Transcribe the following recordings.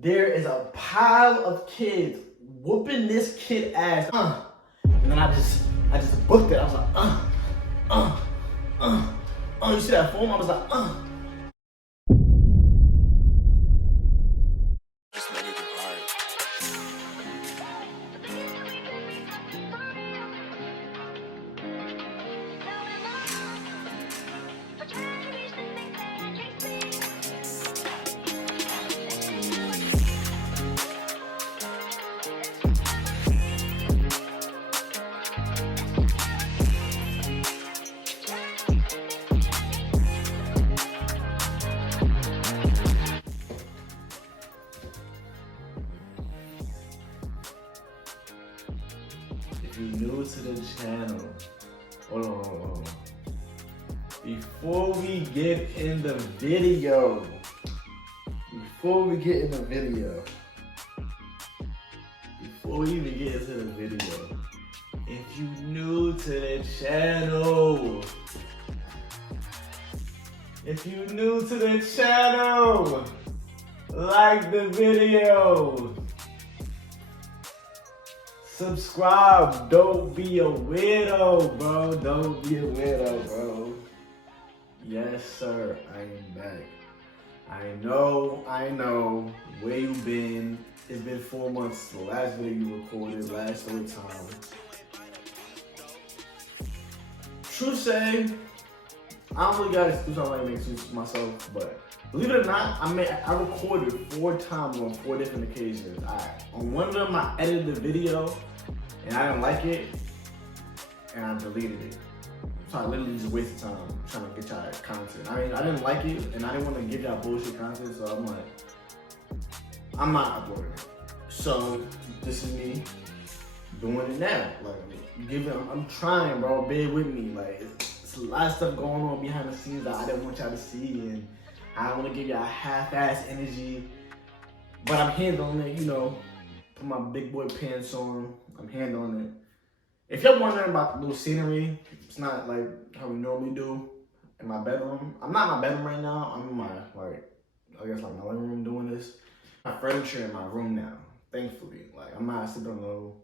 there is a pile of kids whooping this kid ass. And then I just booked it. I was like, you see that foam? I was like, Just made it hard. if you're new to the channel, hold on. Before we get in the video, before we even get into the video, if you're new to the channel, like the video, subscribe, don't be a weirdo, bro. Don't be a weirdo, bro. Yes, sir, I am back. I know, where you been? It's been 4 months since the last video you recorded, last story time. True say, I don't really got excuses. I don't like make excuses for myself, but believe it or not, I recorded 4 times on 4 different occasions. On one of them, I edited the video, and I didn't like it, and I deleted it. So I literally just wasted time trying to get y'all content. I mean, I didn't like it, and I didn't want to give y'all bullshit content, so I'm like, I'm not uploading it. So this is me doing it now. Like, I'm trying, bro. Bear with me. Like, it's a lot of stuff going on behind the scenes that I didn't want y'all to see, and I don't want to give y'all half-ass energy. But I'm handling it, you know. Put my big boy pants on. I'm handling it. If you're wondering about the little scenery, it's not like how we normally do in my bedroom. I'm not in my bedroom right now. I'm in my, my living room doing this. My furniture in my room now, thankfully. Like, I'm not sleeping on a little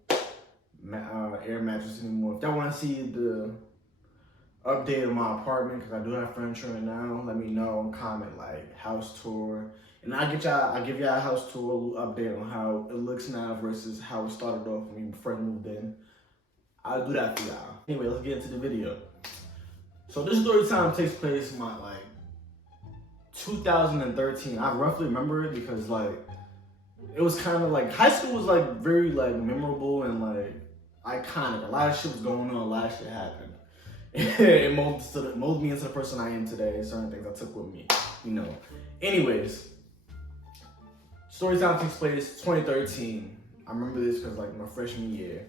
air mattress anymore. If y'all want to see the update of my apartment, because I do have furniture right now, let me know. Comment like house tour. And I'll give y'all a house tour, a little update on how it looks now versus how it started off when we first moved in. I'll do that for y'all. Anyway, let's get into the video. So this story time takes place in my 2013. I roughly remember it because it was kind of like high school was very memorable and iconic. A lot of shit was going on. A lot of shit happened. It molded me into the person I am today. Certain things I took with me, you know. Anyways, story time takes place 2013. I remember this because my freshman year.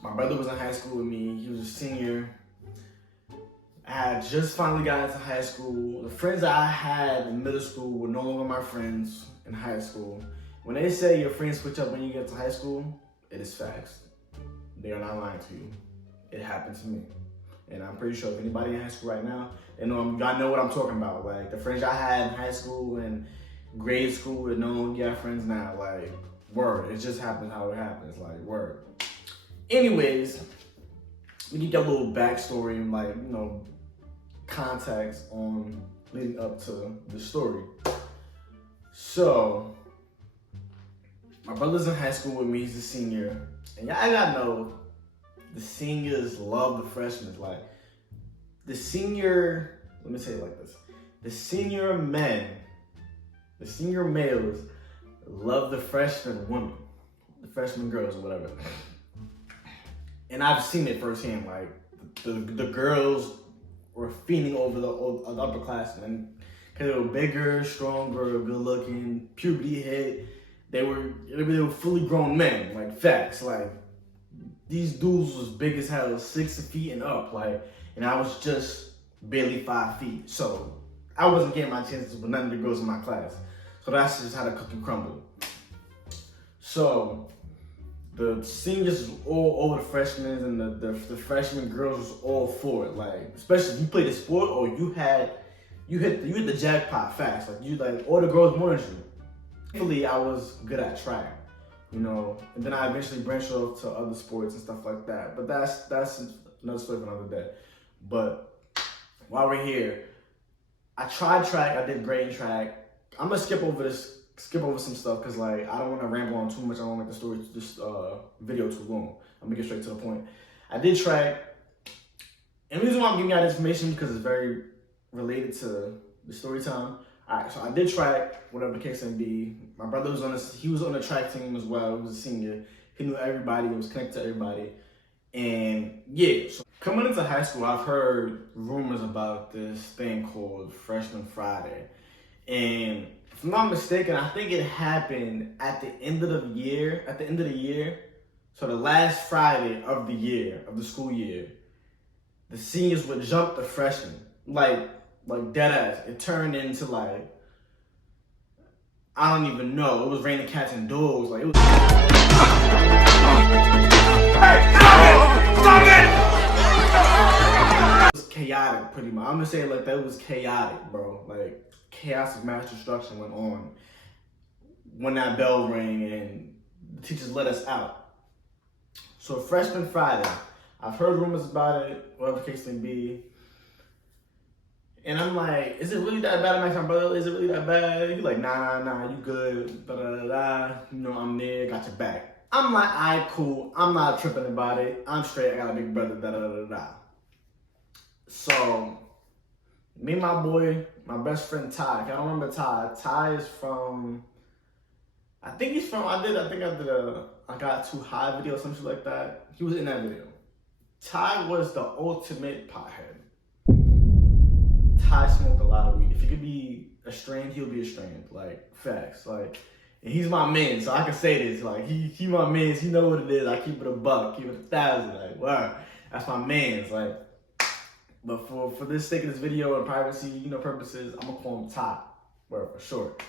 My brother was in high school with me. He was a senior. I had just finally got into high school. The friends I had in middle school were no longer my friends in high school. When they say your friends switch up when you get to high school, it is facts. They are not lying to you. It happened to me. And I'm pretty sure if anybody in high school right now, I know what I'm talking about. Like, the friends I had in high school and grade school are no longer friends now. Like, word. It just happens how it happens. Like, word. Anyways, we get a little backstory and context on leading up to the story. So, my brother's in high school with me. He's a senior, and y'all gotta know the seniors love the freshmen. Let me say it like this: the senior males love the freshman women, the freshman girls or whatever. And I've seen it firsthand. The girls were fiending over the upperclassmen because they were bigger, stronger, good looking, puberty hit. They were fully grown men, facts. These dudes was big as hell, 6 feet and up, and I was just barely 5 feet. So I wasn't getting my chances with none of the girls in my class. So that's just how the cookie crumbled. So the seniors was all over the freshmen, and the freshman girls was all for it. Especially if you played a sport or you hit the jackpot fast. All the girls wanted you. Thankfully, I was good at track, you know, and then I eventually branched off to other sports and stuff like that. But that's another story for another day. But while we're here, I tried track. I did great in track. I'm gonna skip over some stuff because like I don't want to ramble on too much. I don't want to make this video too long. I'm gonna get straight to the point. I did track, and the reason why I'm giving you that information because it's very related to the story time. All right, so I did track, whatever the case may be. My brother was on the track team as well. He was a senior. He knew everybody. He was connected to everybody. And yeah, so coming into high school, I've heard rumors about this thing called Freshman Friday. And if I'm not mistaken, I think it happened at the end of the year. So the last Friday of the year, of the school year, the seniors would jump the freshmen. Like dead ass. It turned into like, I don't even know. It was raining cats and dogs. Like it was. Hey, stop it! It was chaotic, pretty much. I'm gonna say it like that. It was chaotic, bro. Like chaos of mass destruction went on when that bell rang and the teachers let us out. So Freshman Friday, I've heard rumors about it, whatever the case may be. And I'm like, is it really that bad? I'm asking my brother, is it really that bad? He's like, nah, you good. Da-da-da-da. You know, I'm there, got your back. I'm like, all right, cool. I'm not tripping about it. I'm straight. I got a big brother, da-da-da-da. So, me and my boy, my best friend Ty. I don't remember Ty. Ty is from, I got too high video or something like that. He was in that video. Ty was the ultimate pothead. Ty smoked a lot of weed. If he could be a strain, he'll be a strain. Like, facts. Like, and he's my man, so I can say this. Like, he my man. He know what it is. I keep it a buck, keep it 1,000. Like, wow, that's my man's. Like, but for this sake of this video and privacy, you know, purposes, I'm gonna call him Ty, for short.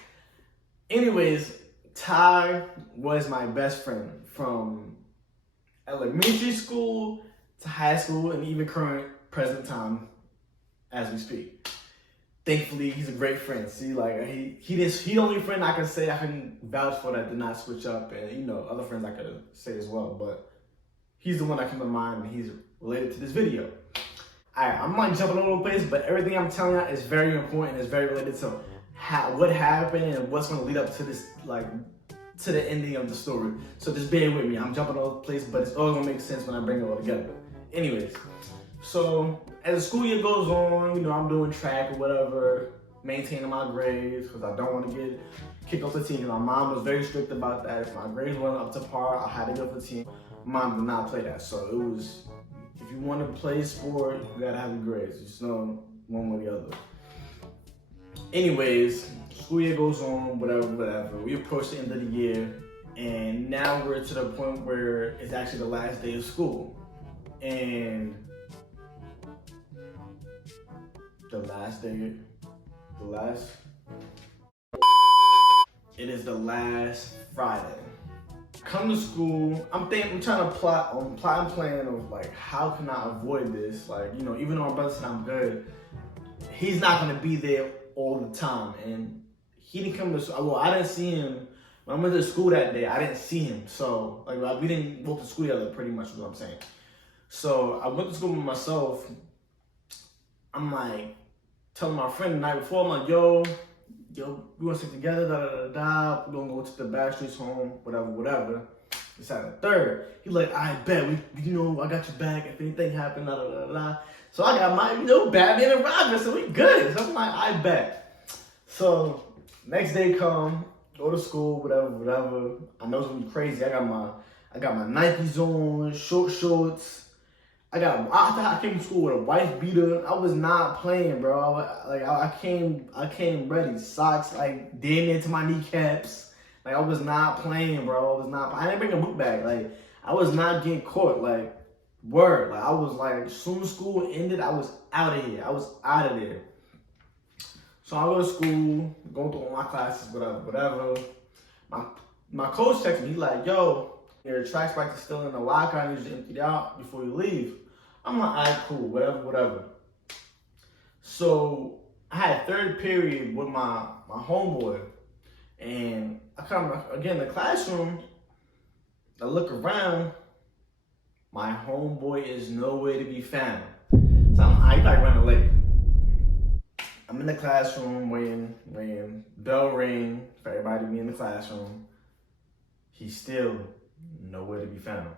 Anyways, Ty was my best friend from elementary school to high school and even current present time as we speak. Thankfully, he's a great friend. See, like he the only friend I can say I can vouch for that did not switch up, and you know, other friends I could say as well. But he's the one that came to mind, and he's related to this video. Alright, I'm not jumping all over the place, but everything I'm telling you is very important. It's very related to what happened and what's going to lead up to this, like, to the ending of the story. So just bear with me. I'm jumping all over the place, but it's all going to make sense when I bring it all together. Anyways, so as the school year goes on, you know, I'm doing track or whatever, maintaining my grades because I don't want to get kicked off the team. My mom was very strict about that. If my grades weren't up to par, I had to go for the team. Mom did not play that, so it was, if you want to play sport, you gotta have your grades. Just know one way or the other. Anyways, school year goes on, whatever. We approach the end of the year, and now we're to the point where it's actually the last day of school. And it is the last Friday. Come to school, I'm trying to plot and plan of like, how can I avoid this? Like, you know, even though my brother said I'm good, he's not gonna be there all the time. And he didn't come to school. Well, I didn't see him when I went to school that day. I didn't see him, so like we didn't go to school together. Pretty much, is what I'm saying. So I went to school with myself. I'm like telling my friend the night before, I'm like, yo, we gonna stick together, we're gonna go to the back streets home, whatever. It's at the 3rd. He's like, I bet, I got your back if anything happened, So I got my, Batman and Robin, so we good. So I'm like, I bet. So next day come, go to school, whatever. I know it's gonna be crazy. I got my Nikes on, short shorts. I came to school with a white beater. I was not playing, bro. I came ready. Socks like damn near to my kneecaps. Like I was not playing, bro. I didn't bring a book bag. Like I was not getting caught. Like word. Like I was like, as soon as school ended, I was out of here. I was out of there. So I go to school, going through all my classes, whatever. My coach texted me. He's like, yo, your track spikes are still in the locker. I need you to empty it out before you leave. I'm like, all right, cool, whatever. So I had 3rd period with my homeboy, and again in the classroom. I look around. My homeboy is nowhere to be found. So I like running late. I'm in the classroom waiting. Bell ring for everybody to be in the classroom. He's still nowhere to be found.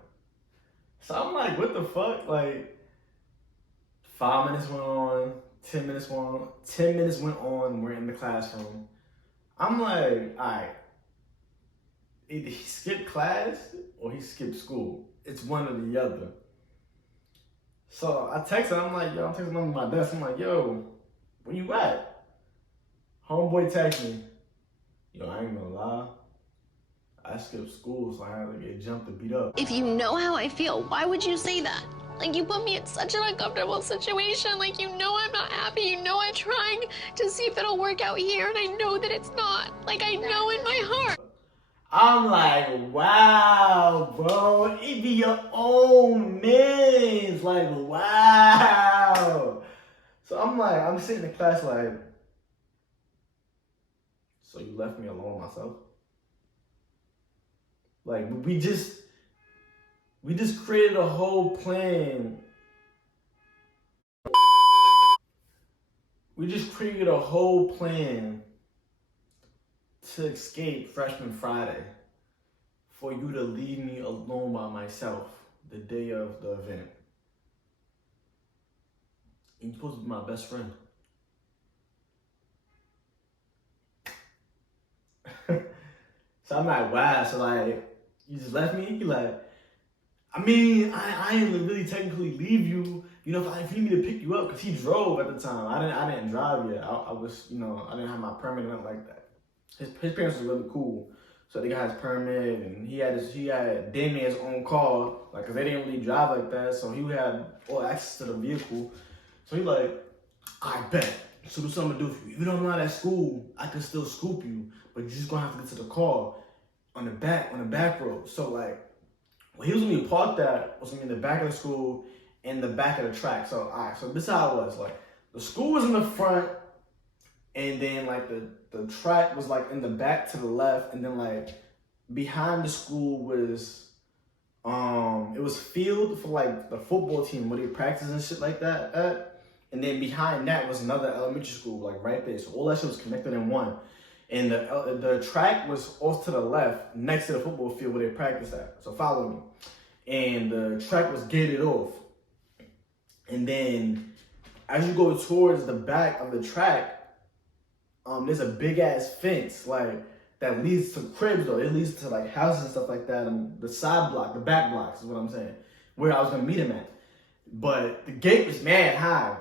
So I'm like, what the fuck? Like, 5 minutes went on, 10 minutes went on, 10 minutes went on, we're in the classroom. I'm like, all right, either he skipped class or he skipped school. It's one or the other. So I text him, I'm like, yo, I'm texting him on my desk. I'm like, yo, where you at? Homeboy text me, yo, I ain't gonna lie. I skipped school, so I had to get jumped and beat up. If you know how I feel, why would you say that? Like, you put me in such an uncomfortable situation. Like, you know I'm not happy. You know I'm trying to see if it'll work out here, and I know that it's not. Like, I know in my heart. I'm like, wow, bro, it be your own mans. Like, wow. So I'm like, I'm sitting in class like, so you left me alone myself? Like, we just created a whole plan. We just created a whole plan to escape Freshman Friday for you to leave me alone by myself the day of the event. And you're supposed to be my best friend. So I'm like, wow, so like, you just left me? He like, I mean, I didn't really technically leave you. You know, if you need me to pick you up, because he drove at the time. I didn't drive yet. I was, you know, I didn't have my permit or nothing like that. His parents were really cool. So they got his permit, and he had damn near his own car, like, because they didn't really drive like that. So he had all access to the vehicle. So he like, I bet. So what's something to do for you? If you don't know at school, I can still scoop you, but you're just gonna have to get to the car on the back road. So like, well, he was gonna be parked at was gonna be in the back of the school and the back of the track. So all right, so this is how it was. Like, the school was in the front, and then like the track was like in the back to the left, and then like behind the school was it was field for like the football team where they practice and shit like that at. And then behind that was another elementary school, like right there. So all that shit was connected in one. And the track was off to the left, next to the football field where they practice at. So follow me. And the track was gated off. And then as you go towards the back of the track, there's a big ass fence, like, that leads to cribs though. It leads to like houses and stuff like that. And the side block, the back blocks is what I'm saying, where I was gonna meet him at. But the gate was mad high.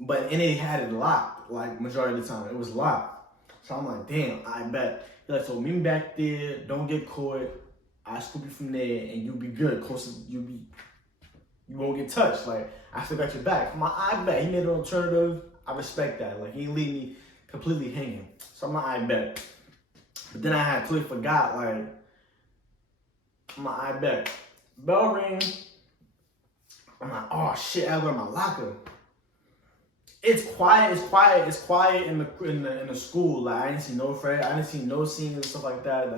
And it had it locked, like, majority of the time. It was locked. So I'm like, damn, I bet. He's like, so meet me back there, don't get caught. I scoop you from there, and you'll be good. Close, you won't get touched. Like, I still got your back. I bet. He made an alternative. I respect that. Like, he didn't leave me completely hanging. So I'm like, I bet. But then I had totally forgot, like, I'm like, I bet. Bell ring. I'm like, oh shit, I go to my locker. It's quiet in the school. Like, I didn't see no friend, I didn't see no scenes and stuff like that.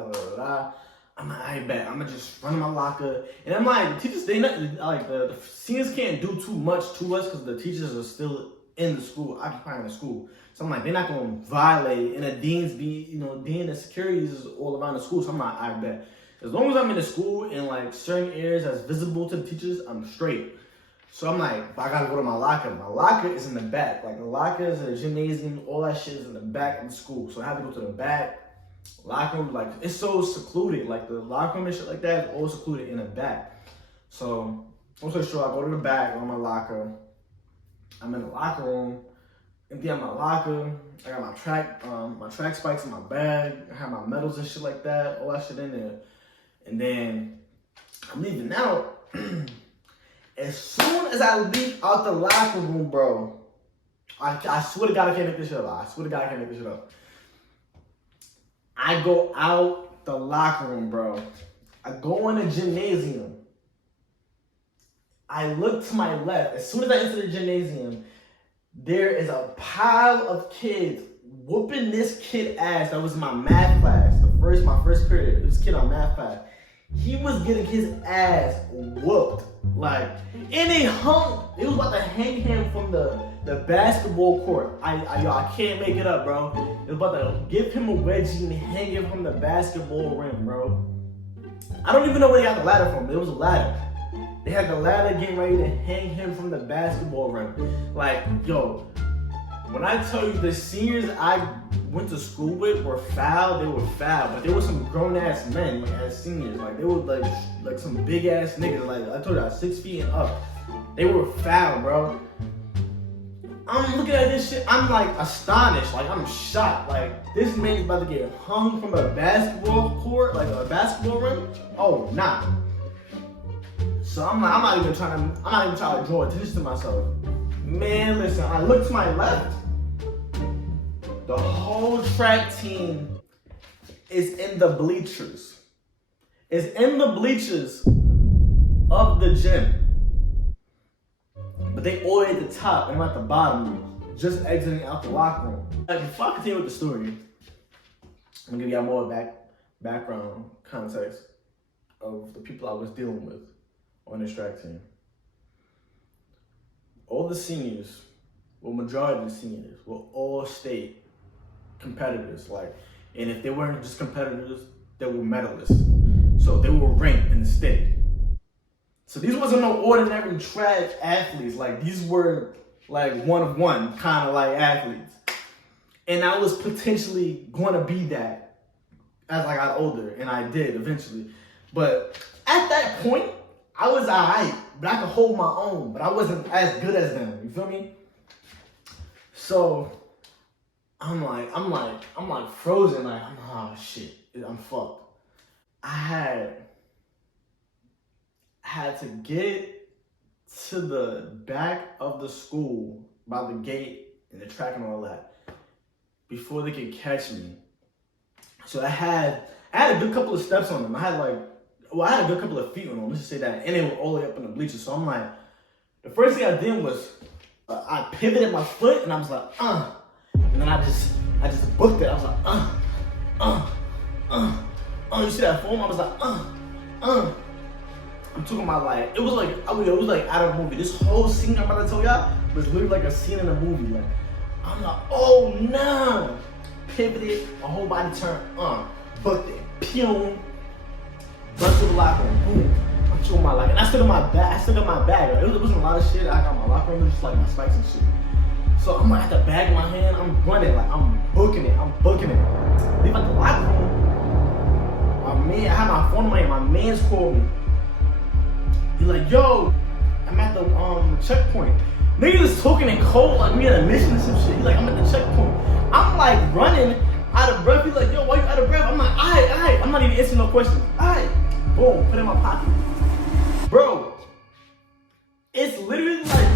I'm like, I bet. I'm gonna just run in my locker. And I'm like, the teachers, the seniors can't do too much to us because the teachers are still in the school, occupying the school. So I'm like, they're not gonna violate. And the deans dean and securities is all around the school. So I'm like, I bet. As long as I'm in the school in like certain areas that's visible to the teachers, I'm straight. So I'm like, I gotta go to my locker. My locker is in the back. Like, the locker is in the gymnasium, all that shit is in the back of the school. So I have to go to the back. Locker room, like, it's so secluded. Like, the locker room and shit like that is all secluded in the back. So, I'm so sure I go to the back, go to my locker. I'm in the locker room, empty out my locker. I got my track spikes in my bag. I have my medals and shit like that, all that shit in there. And then I'm leaving out. As soon as I leave out the locker room, bro, I swear to God I can't make this shit up. I swear to God I can't make this shit up. I go out the locker room, bro. I go in the gymnasium. I look to my left. As soon as I enter the gymnasium, there is a pile of kids whooping this kid ass. That was in my math class. My first period. This kid on math class. He was getting his ass whooped. Like, and they hung. It was about to hang him from the basketball court. I can't make it up, bro. It was about to give him a wedgie and hang him from the basketball rim, bro. I don't even know where they got the ladder from. It was a ladder. They had the ladder getting ready to hang him from the basketball rim. Like, yo, when I tell you the seniors I went to school with were foul, they were foul. But they were some grown ass men, like as seniors. Like they were like some big ass niggas. Like I told you, 6 feet and up. They were foul, bro. I'm looking at this shit, I'm like astonished, like I'm shocked. Like this man is about to get hung from a basketball court, like a basketball rim. Oh, nah. So I'm not even trying to draw attention to myself. Man, listen, I look to my left. The whole track team is in the bleachers. It's in the bleachers of the gym. But they all at the top and I'm at the bottom, just exiting out the locker room. Like, before I continue with the story, I'm gonna give y'all more background context of the people I was dealing with on this track team. All the seniors, well, majority of the seniors, were all state competitors. Like, and if they weren't just competitors, they were medalists. So they were ranked in the state. So these wasn't no ordinary track athletes. Like these were like one of one kind of like athletes. And I was potentially going to be that as I got older, and I did eventually. But at that point, I was alright, but I could hold my own, but I wasn't as good as them. You feel me? So I'm like frozen. Like, oh shit, I'm fucked. I had to get to the back of the school by the gate and the track and all that before they could catch me. So I had a good couple of steps on them. I had a good couple of feet on them, let's just say that. And they were all the way up in the bleachers. So I'm like, the first thing I did was I pivoted my foot and I was like, and then I just booked it. I was like, you see that foam? I was like, I'm talking about like, it was like out of a movie. This whole scene I'm about to tell y'all was literally like a scene in a movie. Like, I'm like, oh nah. Pivoted, my whole body turned, booked it, pew, bust to the locker room, boom. I'm talking about like, and I still got my bag. It wasn't a lot of shit. I got my locker room, it was just like my spikes and shit. So I'm like, at the bag in my hand, I'm running, like I'm booking it. Leave out the locker room. I had my phone in my hand, my man's called me. He's like, yo, I'm at the checkpoint. Niggas is talking in code like me on a mission or some shit. He's like, I'm at the checkpoint. I'm like running out of breath. He's like, yo, why you out of breath? I'm like, alright. I'm not even answering no questions. Alright. Boom, put it in my pocket. Bro, it's literally like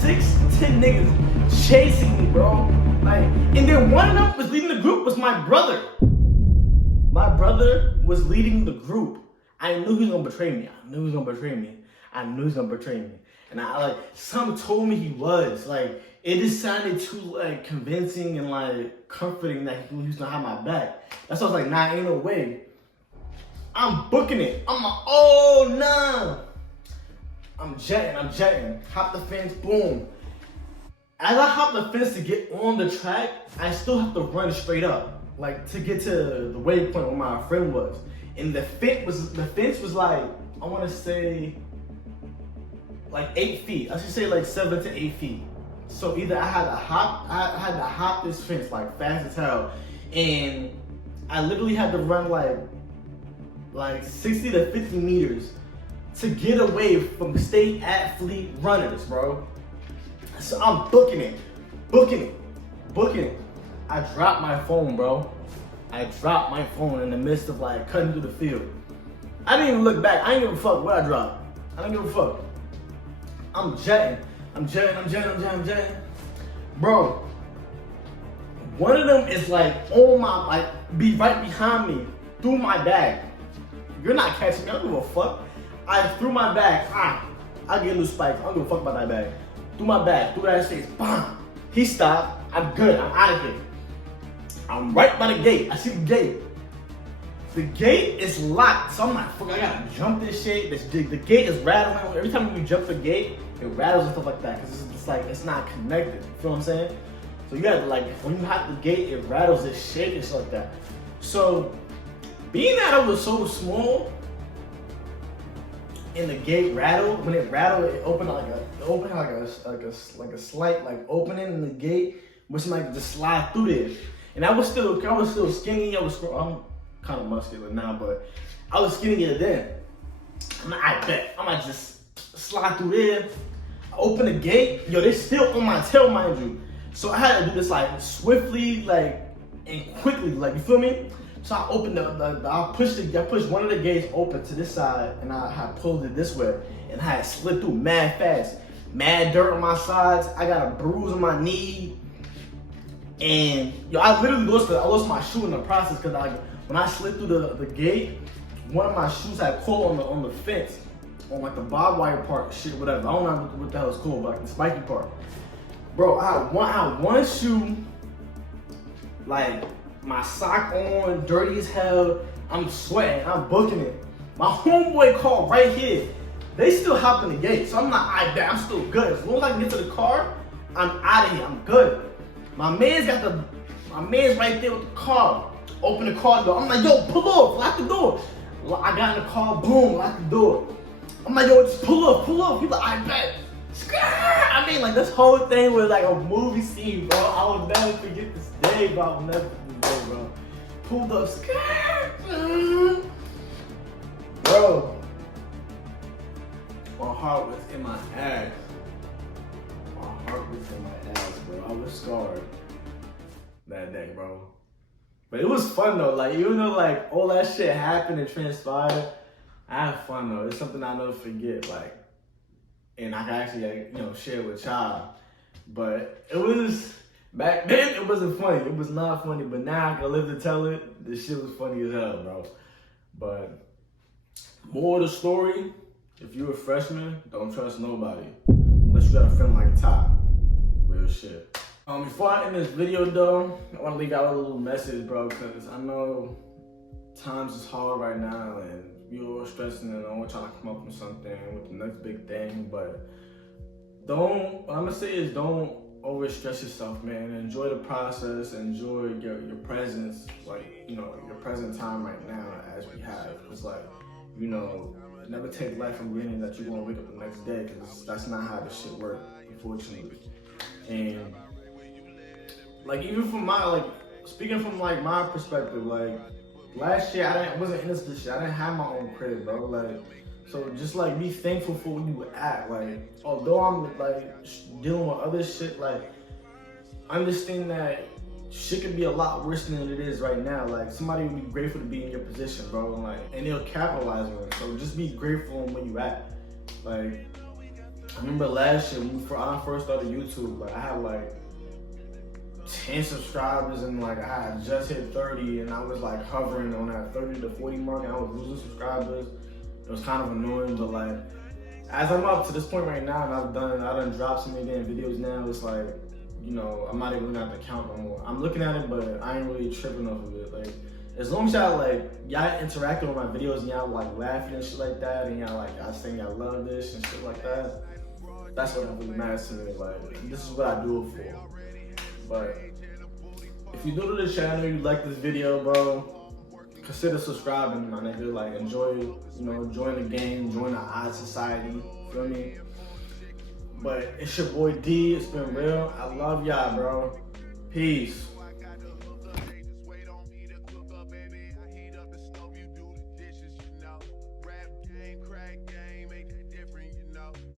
6-10 niggas chasing me, bro. Like, and then one of them was leading the group was my brother. My brother was leading the group. I knew he was gonna betray me. And I like, some told me he was. Like, it just sounded too like convincing and like comforting that he was gonna have my back. That's why I was like, nah, ain't no way. I'm booking it. I'm like, oh nah. I'm jetting. Hop the fence, boom. As I hop the fence to get on the track, I still have to run straight up, like to get to the waypoint where my friend was. And the fence was like, I want to say like 8 feet. I should say like 7 to 8 feet. So either I had to hop this fence like fast as hell, and I literally had to run like 60 to 50 meters to get away from state athlete runners, bro. So I'm booking it. I dropped my phone, bro. I dropped my phone in the midst of like cutting through the field. I didn't even look back. I didn't give a fuck what I dropped. I didn't give a fuck. I'm jetting. Bro, one of them is like on my, like, be right behind me, through my bag. You're not catching me, I don't give a fuck. I threw my bag, I get loose spikes, I don't give a fuck about that bag. Threw my bag, threw that face, bam. He stopped, I'm good, I'm out of here. I'm right by the gate. I see the gate. The gate is locked, so I'm like, fuck, I gotta jump this shit. The gate is rattling. Every time we jump the gate, it rattles and stuff like that, because it's like, it's not connected. You feel what I'm saying? So you have to, like, when you hop the gate, it rattles, it shakes and stuff like that. So, being that I was so small, and the gate rattled, when it rattled, it opened like a slight like opening in the gate, which like just slide through there. And I was still skinny. I'm kind of muscular now, but I was skinnier then. I bet I might just slide through there. I open the gate. Yo, they still on my tail, mind you. So I had to do this like swiftly, like, and quickly, like, you feel me? So I opened I pushed one of the gates open to this side, and I had pulled it this way, and I had slid through mad fast. Mad dirt on my sides. I got a bruise on my knee. And yo, I literally lost my shoe in the process, because when I slid through the gate, one of my shoes had caught on the fence, on like the barbed wire part, shit, whatever. I don't know what the hell it's called, but like the spiky part. Bro, I had one shoe, like my sock on, dirty as hell. I'm sweating, I'm booking it. My homeboy car right here, they still hop in the gate, so I'm not, I'm still good. As long as I can get to the car, I'm out of here, I'm good. My man's right there with the car. Open the car door. I'm like, yo, pull off, lock the door. I got in the car, boom, lock the door. I'm like, yo, just pull up. He's like, I bet. I mean, like, this whole thing was like a movie scene, bro. I will never forget this day, bro. I'll never forget this day, bro. Pulled up, bro. My heart was in my ass. My heart was in my ass, bro. I was scarred that day, bro. But it was fun though. Like, even though like all that shit happened and transpired, I had fun though. It's something I'll never forget. Like, and I can actually, like, you know, share with y'all. But it was, back then it wasn't funny. It was not funny. But now I can live to tell it. This shit was funny as hell, bro. But more of the story: if you're a freshman, don't trust nobody unless you got a friend like Ty. Real shit. Before I end this video though, I want to leave out a little message, bro, because I know times is hard right now and we're all stressing and all trying to come up with something, with the next big thing. But what I'm gonna say is, don't overstress yourself, man. Enjoy the process, enjoy your presence, like, you know, your present time right now as we have. It's like, you know, never take life for granted that you're gonna wake up the next day, because that's not how this shit works, unfortunately. And like, even from speaking from like my perspective, like last year I wasn't in this shit. I didn't have my own crib, bro. Like, so just like be thankful for where you at. Like, although I'm like dealing with other shit, like understand that shit could be a lot worse than it is right now. Like, somebody would be grateful to be in your position, bro. Like, and they'll capitalize on it. So just be grateful on where you at. Like, I remember last year when I first started YouTube, like I had like 10 subscribers, and like I had just hit 30, and I was like hovering on that 30 to 40 mark, and I was losing subscribers. It was kind of annoying, but like as I'm up to this point right now, and I done dropped so many damn videos now, it's like, you know, I'm not even gonna have to count no more. I'm looking at it, but I ain't really tripping off of it. Like, as long as y'all interacting with my videos and y'all like laughing and shit like that, and y'all saying y'all love this and shit like that, that's what really matters to me. Like, this is what I do it for. But if you're new to the channel, you like this video, bro, consider subscribing, my nigga. Like, enjoy the game, join the odd society, feel me? But it's your boy D, it's been real. I love y'all, bro. Peace.